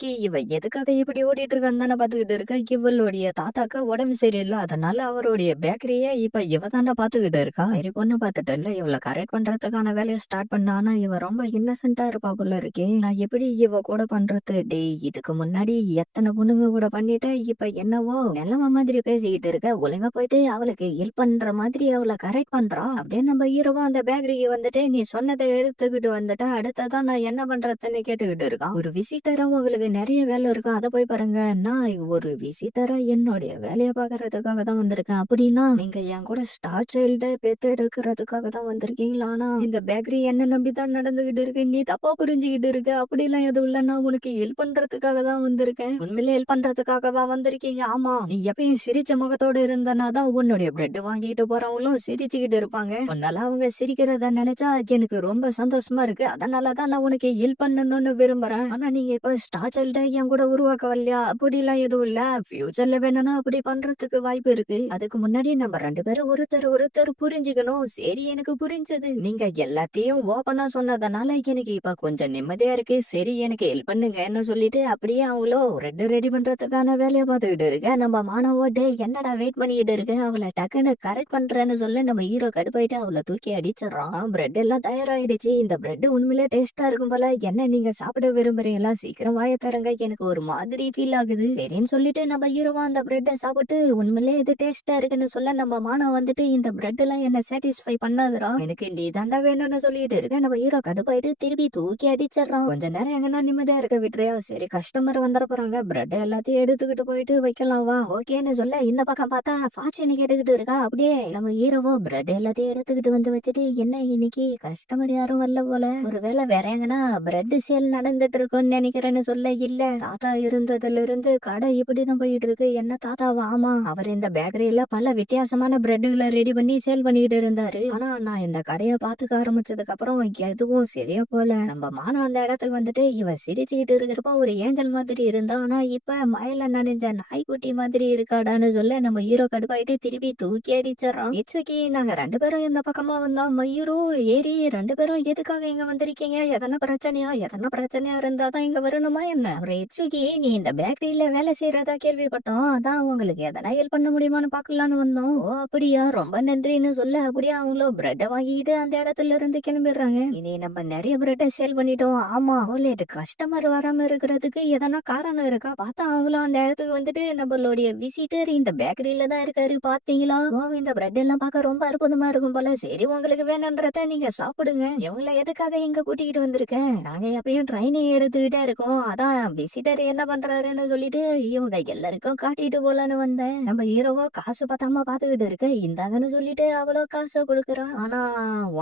நோக்கி இவ எதுக்காக இப்படி ஓடிட்டு இருக்கான்னு தானே பாத்துக்கிட்டு இருக்க. இவளுடைய தாத்தாக்கு உடம்பு சரியில்லை, அதனால அவருடைய பேக்கரியே இப்ப இவ தாண்டா பாத்துக்கிட்டு இருக்கா. சரி பொண்ணு பாத்துட்டு இல்ல இவளை கரெக்ட் பண்றதுக்கான வேலையை ஸ்டார்ட் பண்ணானா இவ ரொம்ப இன்னசென்ட்டா இருப்பா போல இருக்கே. நான் எப்படி இவ கூட பண்றது? டேய், இதுக்கு முன்னாடி எத்தனை பொண்ணுங்க கூட பண்ணிட்டு இப்ப என்னவோ நிலைமை மாதிரி பேசிக்கிட்டு இருக்க. ஒழுங்கா போயிட்டு அவளுக்கு ஹெல்ப் பண்ற மாதிரி அவளை கரெக்ட் பண்றா. அப்படியே நம்ம ஹீரோவா அந்த பேக்கரிக்கு வந்துட்டு நீ சொன்னதை எடுத்துக்கிட்டு வந்துட்டா அடுத்ததான் நான் என்ன பண்றதுன்னு கேட்டுக்கிட்டு இருக்கான். ஒரு விசிட்டரா உங்களுக்கு நிறைய வேலை இருக்கும், அதை போய் பாருங்க. நான் ஒரு விசிட்டரா என்னுடைய வேலையை பாக்குறதுக்காக தான் வந்திருக்கேன். அப்படின்னா நீங்க என் கூட ஸ்டார் சைல்ட பெத்து எடுக்கிறதுக்காக தான் வந்திருக்கீங்களா? ஆனா இந்த பேக்கரி என்ன நம்பிதான் நடந்துகிட்டு இருக்கு, நீ தப்பா புரிஞ்சுக்கிட்டு இருக்க. அப்படிலாம் எதுவும் இல்ல, நான் உனக்கு ஹெல்ப் பண்றதுக்காக தான் வந்திருக்கேன். உண்மையிலே ஹெல்ப் பண்றதுக்காகவா வந்திருக்கீங்க? ஆமா, நீ எப்பயும் சிரிச்ச முகத்தோட இருந்தனா தான் உன்னுடைய பிரெட் வாங்கிட்டு போறவங்களும் சிரிச்சுக்கிட்டு இருப்பாங்க. உன்னால அவங்க சிரிக்கிறத நினைச்சா எனக்கு ரொம்ப சந்தோஷமா இருக்கு. அதனாலதான் நான் உனக்கு ஹெல்ப் பண்ணணும்னு விரும்புறேன். ஆனா நீங்க இப்ப ஸ்டார் சைல்ட என் கூட உருவாக்க வரலையா? அப்படிலாம் எதுவும் இல்ல. ஃபியூச்சர்ல வேணும்னா அப்படி பண்றதுக்கு வாய்ப்பு இருக்கு. அதுக்கு முன்னாடி நம்ம ரெண்டு பேரும் ஒருத்தர் ஒருத்தர் புரிஞ்சுக்கணும். சரி, எனக்கு புரிஞ்சது. நீங்க எல்லாத்தையும் ஓபனா சொன்னதுனால எனக்கு இப்ப கொஞ்சம் நிம்மதியா இருக்கு. சரி, எனக்கு ஹெல்ப் பண்ணுங்கன்னு சொல்லிட்டு அப்படியே அவங்களோ ரெட் ரெடி பண்றதுக்கான வேலையை பார்த்துக்கிட்டு இருக்க. நம்ம மானவோ டே என்னடா வெயிட் பண்ணிக்கிட்டு இருக்க, அவளை டக்குன்னு கரெக்ட் பண்றேன்னு சொல்ல நம்ம ஹீரோ கடுப்பாயிட்டு அவளை தூக்கி அடிச்சிடறான். பிரெட் எல்லாம் தயாராயிடுச்சு. இந்த பிரெட் உண்மையிலே டேஸ்டா இருக்கும் போல. என்ன நீங்க சாப்பிட விரும்புறீங்களா? சீக்கிரம் வாய தரங்க, எனக்கு ஒரு மாதிரி ஃபீல் ஆகுது. சரின்னு சொல்லிட்டு நம்ம ஹீரோவா அந்த பிரெட்டை சாப்பிட்டு உண்மையிலே இது டேஸ்டா இருக்குன்னு சொல்ல நம்ம மானம் வந்துட்டு இந்த பிரெட் எல்லாம் என்ன சாட்டிஸ்ஃபை பண்ணாதுடா, எனக்கு நீ தாண்டா வேணும்னு சொல்லிட்டு இருக்க. நம்ம ஹீரோ கடுப்பாயிட்டு திருப்பி தூக்கி அடிச்சிடறான். கொஞ்ச நேரம் எங்கன்னா நிம்மதியா இருக்க விட்டுறியா? சரி, கஸ்டமர் வந்துட போறாங்க, பிரெட் எல்லாத்தையும் எடுத்துக்கிட்டு போயிட்டு வைக்கலாம் வா, ஓகேன்னு சொல்ல இந்த பக்கம் பார்த்தா ஃபார்ச்சூன் கேட்டுக்கிட்டு இருக்கா. அப்படியே நம்ம ஹீரோவோ பிரெட் எல்லாத்தையும் எடுத்துக்கிட்டு வந்து வச்சுட்டு என்ன இன்னைக்கு கஸ்டமர் யாரும் வரல போல, ஒருவேளை வேற எங்கன்னா பிரெட் சேல் நடந்துட்டு இருக்கும்னு நினைக்கிறேன்னு சொல்ல இல்ல, தாத்தா இருந்ததுல இருந்து கடை இப்படிதான் போயிட்டு இருக்கு. என்ன தாத்தாவா? ஆமா, அவர் இந்த பேக்கரியில பல வித்தியாசமான பிரெட்டுகளை ரெடி பண்ணி சேல் பண்ணிட்டு இருந்தாரு. ஆனா நான் இந்த கடையை பாத்துக்க ஆரம்பிச்சதுக்கு அப்புறம் எதுவும் சரியா போல. நம்ம மானம் அந்த இடத்துக்கு வந்துட்டு இவ சிரிச்சுக்கிட்டு இருக்கிறப்ப ஒரு ஏஞ்சல் மாதிரி இருந்தா, ஆனா இப்ப மயில நனைஞ்ச நாய்க்குட்டி மாதிரி இருக்காடான்னு சொல்ல நம்ம ஹீரோ கடுப்பாயிட்டு திருப்பி தூக்கி அடிச்சிடறான். இட்சுகி, நாங்க ரெண்டு பேரும் இந்த பக்கமா வந்தா மயூரும் ஏறி ரெண்டு பேரும் எதுக்காக இங்க வந்திருக்கீங்க? எதனா பிரச்சனையா? எதனா பிரச்சனையா இருந்தாதான் இங்க வரணுமா என்ன? அப்புறம் இட்சுகி, நீ இந்த பேக்கரியில வேலை செய்யறதா கேள்விப்பட்டோம், அதான் உங்களுக்கு எதனா ஹெல்ப் பண்ண முடியுமான்னு பாக்கலான்னு வந்தோம். ஓ அப்படியா, ரொம்ப நன்றின்னு சொல்ல அப்படியே அவங்களும் பிரெட்டை வாங்கிட்டு அந்த இடத்துல இருந்து கிளம்பிடுறாங்க. இனி நம்ம நிறைய பிரெட்டை சேல் பண்ணிட்டோம். ஆமா, லேட் கஸ்டமர் வராம இருக்கிறதுக்கு எதனா காரணம் இருக்கா? பார்த்தா அவங்களும் அந்த இடத்துக்கு வந்துட்டு நம்மளுடைய விசிட்டர் இந்த பேக்கரியில தான் இருக்காரு பாத்தீங்களா? ஓ, இந்த பிரெட் எல்லாம் பார்க்க ரொம்ப அற்புதமா இருக்கும் போல. சரி, உங்களுக்கு வேணும்ன்றத நீங்க சாப்பிடுங்க. இவங்கள எதுக்காக இங்க கூட்டிகிட்டு வந்திருக்கேன்? நாங்க எப்பயும் ட்ரைனிங் எடுத்துக்கிட்டே இருக்கோம், அதான் விசிட்டர் என்ன பண்றாருன்னு சொல்லிட்டு இவங்க எல்லாருக்கும் காட்டிட்டு போலான்னு வந்தேன். நம்ம ஹீரோவோ காசு பத்தாம பாத்துக்கிட்டு இருக்க, இந்தாங்கன்னு சொல்லிட்டு அவ்வளோ காசு கொடுக்குறா. ஆனா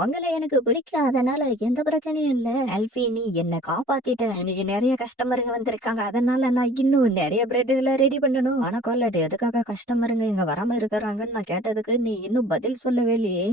உங்களை எனக்கு பிடிக்காதனால எந்த பிரச்சனையும் இல்ல. அல்ஃபி, நீ என்ன காப்பாத்திட்ட. இன்னைக்கு நிறைய கஸ்டமருங்க வந்திருக்காங்க, அதனால நான் இன்னும் நிறைய பிரெட்ல ரெடி பண்ணணும். ஆனா கொல்லட்டு எதுக்காக கஸ்டமருங்க இங்க வராம இருக்கிறாங்கன்னு நான் கேட்டதுக்கு நீ இன்னும் பதில் சொல்லவே இல்லையே.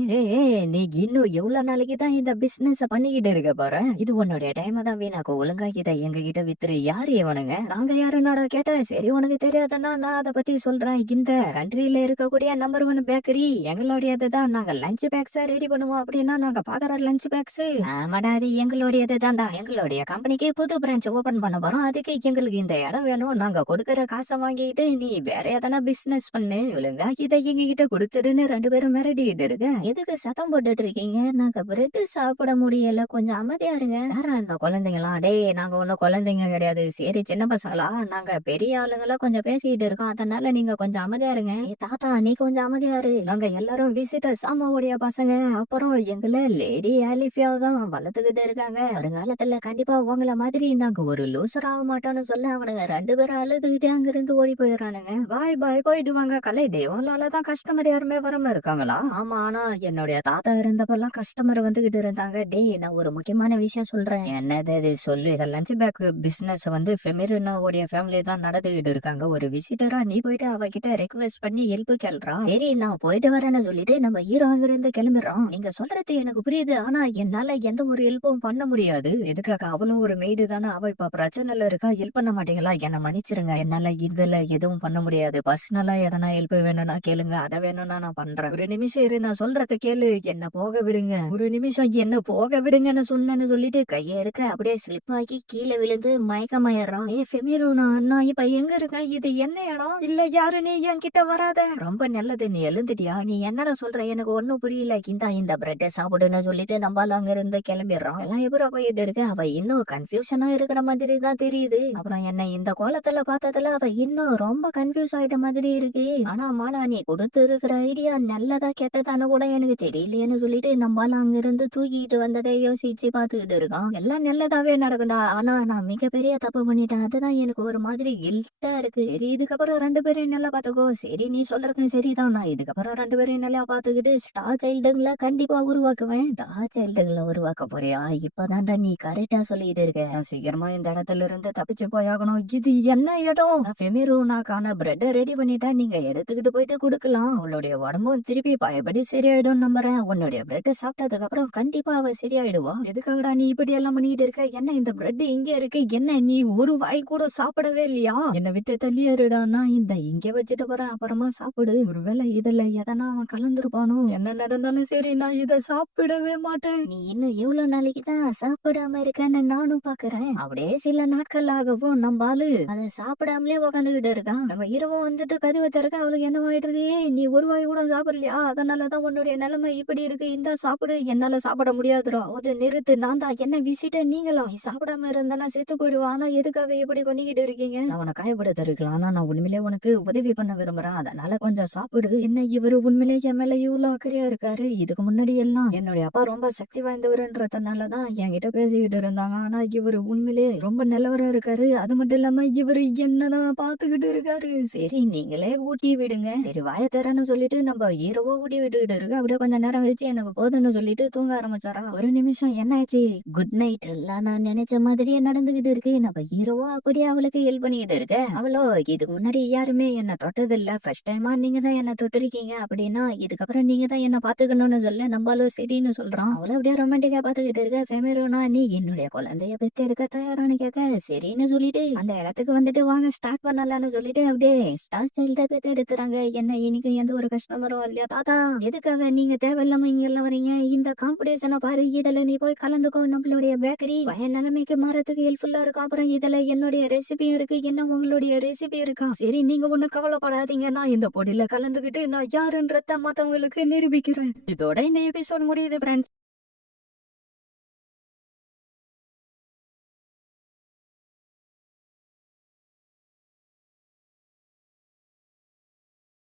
நீ இன்னும் எவ்வளவு நாளைக்கு தான் இந்த பிசினஸ் பண்ணிக்கிட்டு இருக்க போற? இது உன்னுடைய டைம் தான் வீணாக்கும். ஒழுங்கா இதை எங்க கிட்ட வித்துரு. யாரு இவனுங்க? நாங்க யாருன்னாடா கேட்டேன். சரி, உனக்கு தெரியாதுன்னா நான் அதை பத்தி சொல்றேன். இந்த கண்ட்ரியில இருக்கக்கூடிய நம்பர் 1 பேக்கரி எங்களுடையது தான். நாங்க லஞ்ச் பேக்ஸ் ரெடி பண்ணுவோம். அப்படின்னா நாங்க பாக்குற லஞ்ச் பேக்ஸ் ஆமாடா, அது எங்களுடையது தான்டா. எங்களுடைய கம்பெனிக்கு புது பிரான்ச் ஓபன் பண்ண போறோம், அதுக்கு எங்களுக்கு இந்த இடம் வேணும். நாங்க கொடுக்கற காசை வாங்கிட்டு நீ வேற எதனா பிசினஸ் பண்ணு. ஒழுங்கா இதை எங்க கிட்ட கொடுத்துருன்னு ரெண்டு பேரும் மிரட்டிட்டு இருக்க. எதுக்கு சத்தம் போட்டுட்டு இருக்கீங்க? நாங்க பிரெட் சாப்பிட முடியல, கொஞ்சம் அமைதியா இருங்க. யாரா இந்த குழந்தைங்களா? டேய், நாங்க ஒண்ணும் குழந்தைங்க கிடையாது. சரி, சின்ன பசங்களா? நாங்க பெரிய ஆளுங்களா கொஞ்சம் பேசிட்டு இருக்கோம், அதனால நீங்க கொஞ்சம் அமைதியா இருங்க. தாத்தா, நீ கொஞ்சம் அமைதியா இரு. நாங்க எல்லாரும் விசிட்டர் சாமாவுடைய பசங்க. அப்புறம் எங்களை லேடி ஆலிஃபியா தான் வளர்த்துக்கிட்டு இருக்காங்க. வருங்காலத்துல கண்டிப்பா உங்கள மாதிரி நாங்க ஒரு லூசர் ஆக மாட்டோம்னு சொல்ல அவனுங்க ரெண்டு பேரும் அழுதுகிட்டே அங்கிருந்து ஓடி போயிடுறானுங்க. பாய் பாய் போயிடுவாங்க. கலை டே, உங்களாலதான் கஸ்டமர் யாருமே வராம இருக்காங்களா? ஆமா, ஆனா என்னுடைய தாத்தா இருந்தப்பெல்லாம் கஸ்டமர் வந்துகிட்டு இருந்தாங்க. டேய், நான் ஒரு முக்கியமான விஷயம் சொல்றேன். என்னது அது? சொல்லு. லஞ்ச் பேக் பிசினஸ் வந்து ஃபெமிரினாவுடைய ஃபேமிலி தான் நடத்திக்கிட்டு இருக்காங்க. ஒரு விசிட்டரா நீ போயிட்டு அவகிட்ட ரெக்வெஸ்ட் பண்ணி ஹெல்ப் கேள்றா. சரி, நான் போயிட்டு வரேன்னு சொல்லிட்டு நம்ம ஹீரோ அங்கிருந்து கிளம்பிடுறோம். நீங்க சொல்றது எனக்கு புரியுது, ஆனா என்னால எந்த ஒரு ஹெல்ப்பும் பண்ண முடியாது. எதுக்காக? அவளும் ஒரு மெய்டு தானே, அவ இப்ப பிரச்சனைல இருக்கா. ஹெல்ப் பண்ண மாட்டீங்களா? என்ன மன்னிச்சிருங்க, என்னால இதுல எதுவும் பண்ண முடியாது. பர்சனலா எதனா ஹெல்ப் வேணும்னா கேளுங்க, அதை வேணும்னா நான் பண்றேன். ஒரு நிமிஷம் இரு, நான் சொல்றத கேளு, என்ன போக விடுங்க. ஒரு நிமிஷம் என்ன போக விடுங்கன்னு சொன்னேன்னு சொல்லிட்டு கையை எடுக்க அப்படியே ஸ்லிப் ஆகி கீழே விழுந்து மயக்க மயக்கமாயிடுறான். ஃபெமிரோனா நான் இப்ப எங்க இருக்கேன்? இது என்ன இடம்? இல்ல யாரு நீ என்கிட்ட வராத. ரொம்ப நல்லது நீ எழுந்துட்டியா? நீ என்னடா சொல்ற? எனக்கு ஒண்ணும் புரியல. இந்தா இந்த பிரெட்டை சாப்பிடுன்னு சொல்லிட்டு நம்மால அங்க இருந்து கிளம்பிடுறான். எல்லாம் எப்படா போயிட்டு இருக்கு? அவ இன்னும் கன்ஃபியூஷனா இருக்கிற மாதிரி தான் தெரியுது. அப்புறம் என்ன இந்த கோலத்துல பார்த்ததுல அவ இன்னும் ரொம்ப கன்ஃபியூஸ் ஆயிட்ட மாதிரி இருக்கு. ஆனா மானா நீ கொடுத்து இருக்கிற ஐடியா நல்லதா கெட்டதான்னு கூட எனக்கு தெரியலையேன்னு சொல்லிட்டு நம்மால அங்க இருந்து தூக்கிட்டு வந்ததை யோசிச்சு பாத்துக்கிட்டு இருக்கான். எல்லாம் நல்லதாவே நடக்கும்டா. ஆனா நான் மிகப்பெரிய தப்பு பண்ணிட்டேன். அதுதான் எனக்கு ஒரு மாதிரி கில்ட்டா இருக்கு. சரி இதுக்கப்புறம் 2 பேரையும் நல்லா பாத்துக்கோ. சரி நீ சொல்றதும் சரிதான். நான் இதுக்கப்புறம் 2 பேரையும் நல்லா பாத்துக்கிட்டு ஸ்டார் சைல்டுங்களை கண்டிப்பா உருவாக்குவேன். ஸ்டார் சைல்டுகளை உருவாக்க போறியா? இப்பதான்டா நீ கரெக்டா சொல்லிட்டு இருக்க. நான் சீக்கிரமா இந்த இடத்துல இருந்து தப்பிச்சு போயாகணும். இது என்ன இடம்? நான் ஃபெமிரோனாக்கான பிரெட்டை ரெடி பண்ணிட்டேன். நீங்க எடுத்துக்கிட்டு போயிட்டு கொடுக்கலாம். அவளுடைய உடம்பும் திருப்பி பயப்படி சரியாயிடும் நம்புறேன். உன்னுடைய பிரெட்டை சாப்பிட்டதுக்கு அப்புறம் கண்டிப்பா அவ சரியாயிடுவா. எதுக்காகடா நீ இப்படி எல்லாம் பண்ணிட்டு இருக்க? என்ன இந்த பிரெட் இங்க இருக்கு? என்ன நீ ஒரு வாய் கூட சாப்பிடவே இல்லையா? என்னை விட்டு தள்ளியாருடா. நான் இந்த இங்க வச்சுட்டு போறேன், அப்புறமா சாப்பிடு. ஒருவேளை இதுல எதனா அவன் கலந்துருப்பானோ? என்ன நடந்தாலும் சரி நான் இதை சாப்பிடவே மாட்டேன். நீ இன்னும் எவ்வளவு நாளைக்கு தான் சாப்பிடாம இருக்கன்னு நானும் பாக்குறேன். அப்படியே சில நாட்கள் ஆகவும் நம்ம ஆளு அதை சாப்பிடாமலே உக்காந்துகிட்டு இருக்கான். நம்ம இரவு வந்துட்டு கதவை திறக்க அவளுக்கு என்ன ஆயிட்டு இருக்கு? நீ ஒரு வாய் கூட சாப்பிடலையா? அதனாலதான் உன்னுடைய நிலைமை இப்படி இருக்கு. இந்த சாப்பிடு. என்னால சாப்பிட முடியாதுடா. அது நிறுத்து. நான் தான் என்ன விசிட்ட நீங்களா? நீ சாப்பிடாம இருந்தா செத்து போயிடுவா. ஆனா எதுக்காக இப்படி பண்ணிக்கிட்டு இருக்கீங்க? நான் உனக்கு காயப்படுத்த இருக்கலாம். ஆனா நான் உண்மையிலே உனக்கு உதவி பண்ண விரும்புறேன். அதனால கொஞ்சம் சாப்பிடு. என்ன இவரு உண்மையிலே என் மேல இவ்வளவு அக்கறையா இருக்காரு? இதுக்கு முன்னாடி எல்லாம் என்னுடைய அப்பா ரொம்ப சக்தி வாய்ந்தவர்ன்றதுனாலதான் என்கிட்ட பேசிக்கிட்டு இருந்தாங்க. ஆனா இவரு உண்மையிலே ரொம்ப நல்லவரா இருக்காரு. அது மட்டும் இல்லாம இவரு என்னதான் பாத்துக்கிட்டு இருக்காரு. சரி நீங்களே ஊட்டி விடுங்க. சரி வாய தரேன்னு சொல்லிட்டு நம்ம ஹீரோவோ ஊட்டி விட்டுக்கிட்டு இருக்கு. அப்படியே கொஞ்சம் நேரம் கழிச்சு எனக்கு போதுன்னு சொல்லிட்டு தூங்க ஆரம்பிச்சாரா. ஒரு நிமிஷம் என்னாச்சு? Good night. எல்லாம் நான் நினைச்ச மாதிரியே நடந்துகிட்டு இருக்கு. நம்ம ஹீரோவோ அப்படியே அவளுக்கு ஹெல்ப் பண்ணிக்கிட்டு இருக்க. அவளோ இதுக்கு முன்னாடி யாருமே என்ன தொட்டதில்ல. ஃபர்ஸ்ட் டைமா நீங்க தான் என்ன தொட்டிருக்கீங்க. அப்படின்னா இதுக்கப்புறம் நீங்க தான் என்ன பாத்துக்கணும்னு சொல்ல நம்மளும் சரின்னு சொல்றான். அவள அப்படியே ரொமான்டிக்கா பாத்துக்கிட்டு இருக்க. ஃபெமிரோனா நீ என்னுடைய குழந்தைய பெத்து எடுக்க தயாரானு கேட்க சரின்னு சொல்லிட்டு அந்த இடத்துக்கு வந்துட்டு வாங்க ஸ்டார்ட் பண்ணலாம்னு சொல்லிட்டு அப்படியே ஸ்டார் சைல்ட பெத்து எடுத்துறாங்க. என்ன இன்னைக்கும் எந்த ஒரு கஸ்டமரும் இல்லையா? தாத்தா எதுக்காக நீங்க தேவையில்லாம இங்க எல்லாம் வரீங்க? இந்த காம்படிஷனை பாரு. இதுல நீ போய் கலந்துக்கோ. நம்மளுடைய பேக்கரி பையன் நிலைமைக்கு மாறதுக்கு ஹெல்ப்ஃபுல்லா இருக்கும். அப்புறம் இதுல என்னுடைய ரெசிபியும் இருக்கு. என்ன உங்களுடைய ரெசிபி இருக்கா? சரி நீங்க ஒண்ணு கவலைப்படாதீங்க. நான் இந்த போட்டியில கலந்துக்கிட்டு நான் யாருன்றத மத்தவங்களுக்கு நிரூபிக்கிறேன். இதோட இந்த எபிசோட் முடியுது ஃப்ரெண்ட்ஸ்.